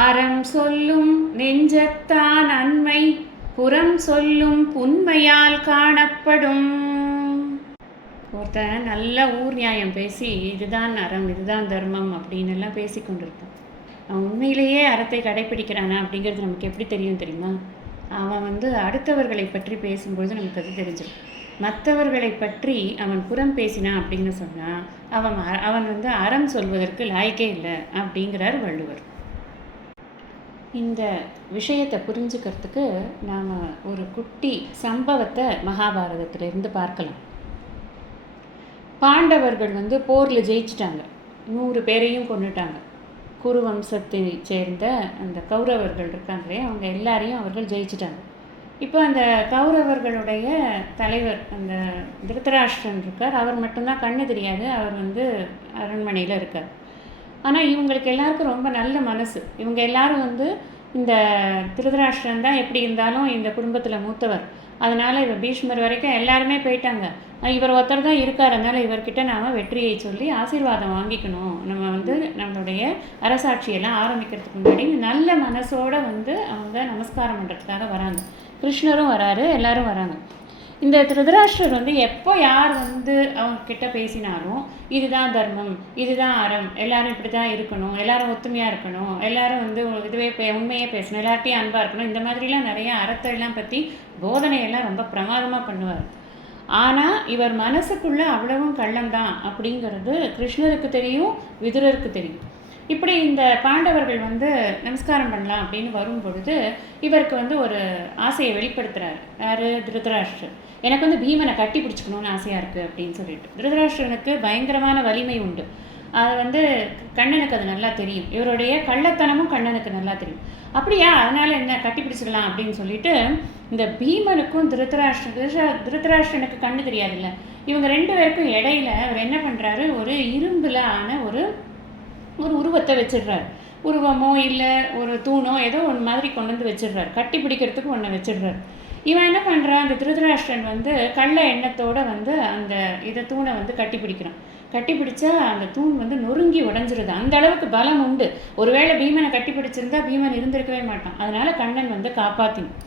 அறம் சொல்லும் நெஞ்சத்தான் அன்மை புறம் சொல்லும் புன்மையால் காணப்படும். ஒருத்தன் நல்ல ஊர் நியாயம் பேசி இதுதான் அறம் இதுதான் தர்மம் அப்படின்னு எல்லாம் பேசி கொண்டிருப்பான். அவன் உண்மையிலேயே அறத்தை கடைப்பிடிக்கிறானா அப்படிங்கிறது நமக்கு எப்படி தெரியும் தெரியுமா? அவன் அடுத்தவர்களை பற்றி பேசும்பொழுது நமக்கு அது தெரிஞ்சிடும். மற்றவர்களை பற்றி அவன் புறம் பேசினான் அப்படின்னு சொன்னால் அவன் அறம் சொல்வதற்கு லாய்க்கே இல்லை அப்படிங்கிறார் வள்ளுவர். இந்த விஷயத்தை புரிஞ்சுக்கிறதுக்கு நாம் ஒரு குட்டி சம்பவத்தை மகாபாரதத்திலிருந்து பார்க்கலாம். பாண்டவர்கள் போரில் ஜெயிச்சிட்டாங்க, 100 பேரையும் கொண்டுட்டாங்க. குரு வம்சத்தை சேர்ந்த அந்த கௌரவர்கள் இருக்காங்களே அவங்க எல்லாரையும் அவர்கள் ஜெயிச்சிட்டாங்க. இப்போ அந்த கௌரவர்களுடைய தலைவர் அந்த திருதராஷ்டிரன் இருக்கார். அவர் மட்டும்தான் கண்ணு தெரியாது, அவர் அரண்மனையில் இருக்கார். ஆனால் இவங்களுக்கு எல்லாருக்கும் ரொம்ப நல்ல மனசு. இவங்க எல்லாரும் இந்த திருதராஷ்டிரன் தான் எப்படி இருந்தாலும் இந்த குடும்பத்தில் மூத்தவர், அதனால் இவர் பீஷ்மர் வரைக்கும் எல்லாருமே போயிட்டாங்க. இவர் ஒருத்தர் தான் இருக்கார், அதனால் இவர்கிட்ட நாம் வெற்றியை சொல்லி ஆசீர்வாதம் வாங்கிக்கணும். நம்ம நம்மளுடைய அரசாட்சியெல்லாம் ஆரம்பிக்கிறதுக்கு முன்னாடி நல்ல மனசோடு அவங்க நமஸ்காரம் பண்ணுறதுக்காக வராங்க. கிருஷ்ணரும் வராரு, எல்லாரும் வராங்க. இந்த திருதராஷ்டிரர் எப்போ யார் அவங்கக்கிட்ட பேசினாலும் இதுதான் தர்மம் இதுதான் அறம், எல்லாரும் இப்படி தான் இருக்கணும், எல்லாரும் ஒத்துமையாக இருக்கணும், எல்லாரும் இதுவே உண்மையே பேசணும், எல்லார்ட்டையும் அன்பாக இருக்கணும், இந்த மாதிரிலாம் நிறைய அறத்தையெல்லாம் பற்றி போதனையெல்லாம் ரொம்ப பிரமாதமாக பண்ணுவார். ஆனால் இவர் மனசுக்குள்ளே அவ்வளவும் கள்ளம்தான் அப்படிங்கிறது கிருஷ்ணருக்கு தெரியும், விதுரருக்கு தெரியும். இப்படி இந்த பாண்டவர்கள் நமஸ்காரம் பண்ணலாம் அப்படின்னு வரும் பொழுது இவருக்கு ஒரு ஆசையை வெளிப்படுத்துகிறார். யார்? திருதராஷ்டிரர். எனக்கு பீமனை கட்டி பிடிச்சிக்கணும்னு ஆசையாக இருக்குது அப்படின்னு சொல்லிட்டு. திருதராஷ்டிரனுக்கு பயங்கரமான வலிமை உண்டு. அது கண்ணனுக்கு அது நல்லா தெரியும். இவருடைய கள்ளத்தனமும் கண்ணனுக்கு நல்லா தெரியும். அப்படியா, அதனால் என்ன கட்டி பிடிச்சிக்கலாம் அப்படின்னு சொல்லிட்டு இந்த பீமனுக்கும் திருதராஷ்டிரனுக்கு கண்ணு தெரியாதுல்ல, இவங்க 2 பேருக்கும் இடையில அவர் என்ன பண்ணுறாரு, ஒரு இரும்பில் ஆன ஒரு உருவத்தை வச்சிடுறாரு. உருவமோ இல்லை ஒரு தூணோ ஏதோ ஒன்று மாதிரி கொண்டு வச்சிடுறாரு. கட்டி பிடிக்கிறதுக்கு ஒன்று வச்சிடுறாரு. இவன் என்ன பண்ணுறான், அந்த திருதராஷ்டிரன் கள்ள எண்ணத்தோடு அந்த தூணை கட்டி பிடிக்கிறான். கட்டி பிடிச்சா அந்த தூண் நொறுங்கி உடஞ்சிருது. அந்த அளவுக்கு பலம் உண்டு. ஒருவேளை பீமனை கட்டி பிடிச்சிருந்தா பீமன் இருந்திருக்கவே மாட்டான். அதனால் கண்ணன் காப்பாற்றினான்.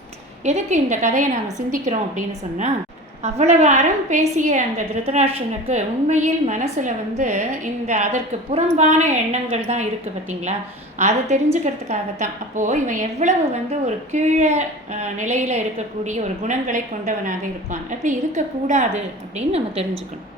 எதுக்கு இந்த கதையை நாம் சிந்திக்கிறோம் அப்படின்னு சொன்னால், அவ்வளவு அறம் பேசிய அந்த திருதராஷ்டிரனுக்கு உண்மையில் மனசில் அதற்கு புறம்பான எண்ணங்கள் தான் இருக்குது பார்த்தீங்களா, அதை தெரிஞ்சுக்கிறதுக்காகத்தான். அப்போது இவன் எவ்வளவு ஒரு கீழே நிலையில் இருக்கக்கூடிய ஒரு குணங்களை கொண்டவனாக இருப்பான், அப்படி இருக்கக்கூடாது அப்படின்னு நம்ம தெரிஞ்சுக்கணும்.